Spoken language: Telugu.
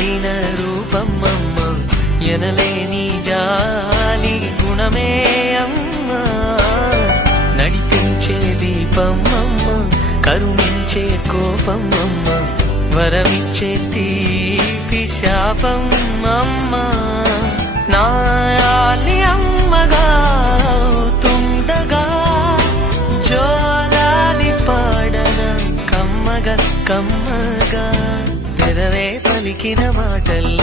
అరుదైన రూపమ్మమ్మ, ఎనలేని జాలి గుణమే అమ్మా. నడిపించే దీపమ్మమ్మ, కరుణించే కోపమ్మమ్మ, వరమిచ్చే తీపి శాపమ్మమ్మ. నాయాలి అమ్మగా తుండగా, జోలాలి పాడన కమ్మగా కమ్మగా, పెదవే పలికిన మాటల్లో